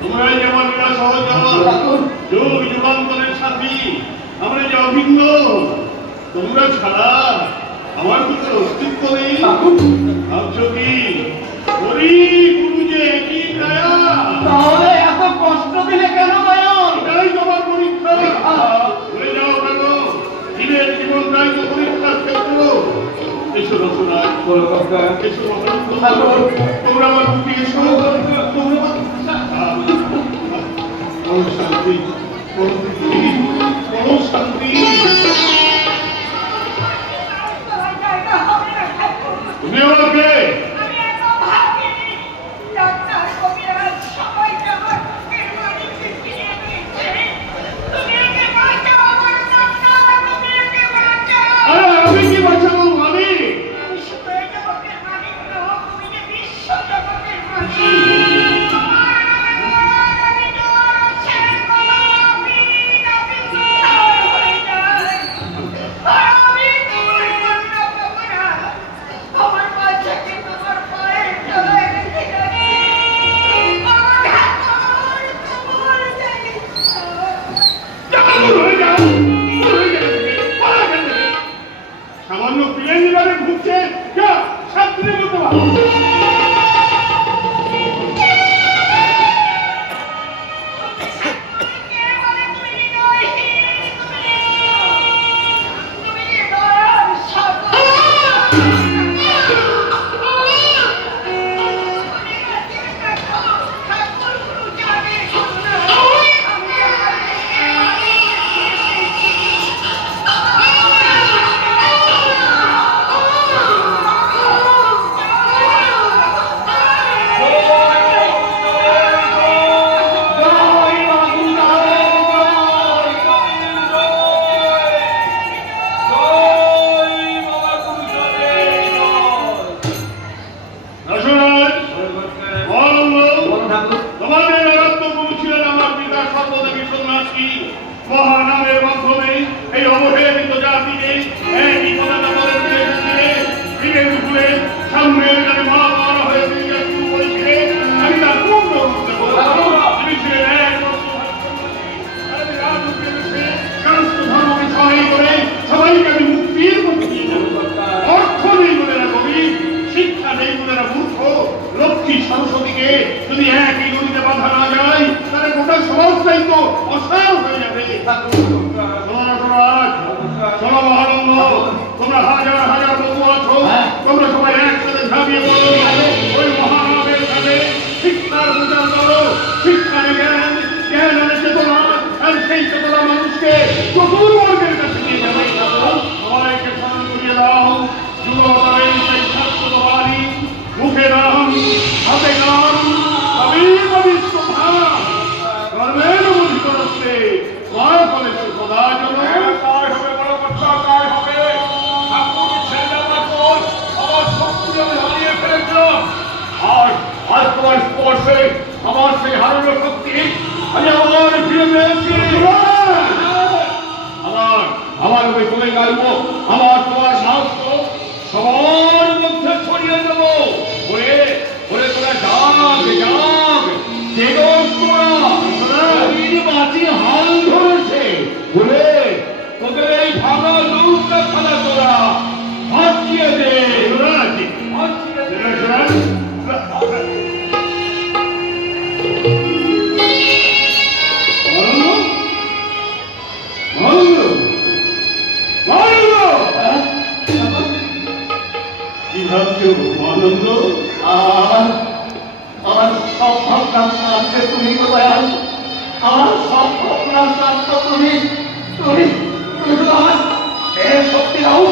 তোমরাই আমার সহচর, যুগ যুগান্তরের সাথী, আমরা যে অভিন্ন। তোমরা ছাড়া আমার কোনো অস্তিত্ব নেই। ভাবছো কি করি গুরু যে একই দয়া? তাহলে এত কষ্ট দিলে কেন দয়াল? এটাই তোমার পরীক্ষা। ভুলে যাও কেন? জীবের জীবনটাই তো পরীক্ষার ক্ষেত্র। এসো রচনায়, এসো তোমরা আমার বুকে এসো। তোমরা শান্তি, শান্তি। তুমি আমাকে সামান্য প্লেন নিবারে ঘুরছে সাতদিনের মতো মহানামের মাধ্যমে এই অবহেলিত জাতিকে একই পতাকা তলে তুলে দিয়ে দিনের দুপুরে সামনের গানে মা মারা হয়ে দিয়ে শুরু করেছিলে। আমি তার পূর্ণ আমি ছিলেন এক ধর্মকে সহায় করে সবাইকে আমি মুক্তির মধ্যে দিয়ে যাব। অর্থ নেই বলে না কবি, শিক্ষা নেই বলে না মূর্খ, লক্ষ্মী সরস্বতীকে যদি একই নদীতে বাধা না যায় তাহলে গোটা সমাজটাই তো অসার হয়ে যাবে। তোমরা হাজার হাজার বন্ধু আছো, তোমরা সবাই একসাথে ঝাঁপিয়ে পড়ো ওই মহানামের কাছে। শিক্ষার প্রচার করো, শিক্ষার জ্ঞান, জ্ঞান আনে চেতনা, আর সেই চেতনা মানুষকে চতুর্বর্গের কাছে নিয়ে যাবে। সবাইকে স্মরণ করিয়ে দাও যুবতারের সেই শাশ্বত বাণী, মুখে নাম, হাতে নাম, কবি পবিত্র ভাব, কর্মের মধ্যে রস্তে মায়া ফলে সদা জন। আজ তোমার স্পর্শে আমার সেই হারানো শক্তি আমি আবার ফিরে পেয়েছি। আমার ওই তুমি গাইব, আমার তোমার শাস্ত্র সবার মধ্যে ছড়িয়ে দেবো। বলে বলে তোরা যাগ যাগ জেগো, তোরা বাঁচি হাল ধরেছে বলে তোদের এই ভাঙা নৌকা খানা তোরা ভাসিয়ে দে। আনন্দ আমার সব ভাবনা শান্ত তুমি দয়াল, আমার সব ভাবনা শান্ত তুমি তুমি তুমি শক্তি দাও।